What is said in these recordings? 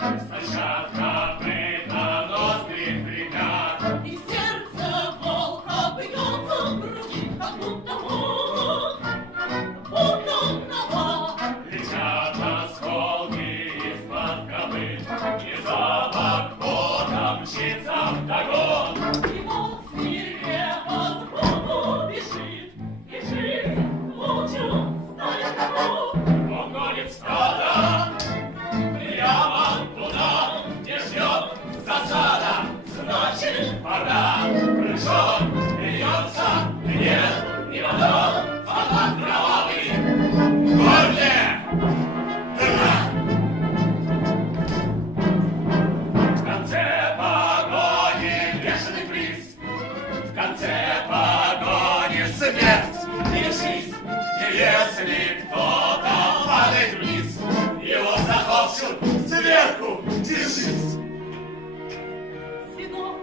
Стучат копытоносных ребят, И сердце волка бьется в груди, как будто нова. летят осколки из-под копыт, и запах пота мчится вдогон. И вот свирепо сбоку бежит, молча станет таков. Он гонит стадо прямо туда, где ждет засада. Значит, пора. Прыжок льется гнев и водон, фонтан кровавый в горле. Дыра! В конце погони бешеный приз, в конце погони смерть и жизнь. И если кто-то падает вниз, его захлопчут сверху, держись. Сынок,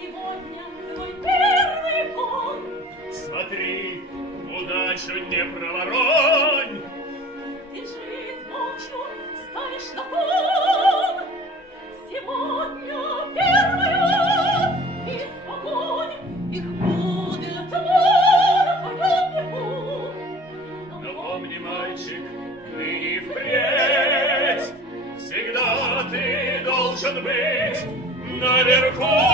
сегодня твой первый год. Смотри, удачу не проворонь. Ты жизнь молчу станешь на кон. Сегодня первый год, и огонь их будет на твоем веку. Но помни, мальчик, ныне и впредь всегда ты должен быть наверху.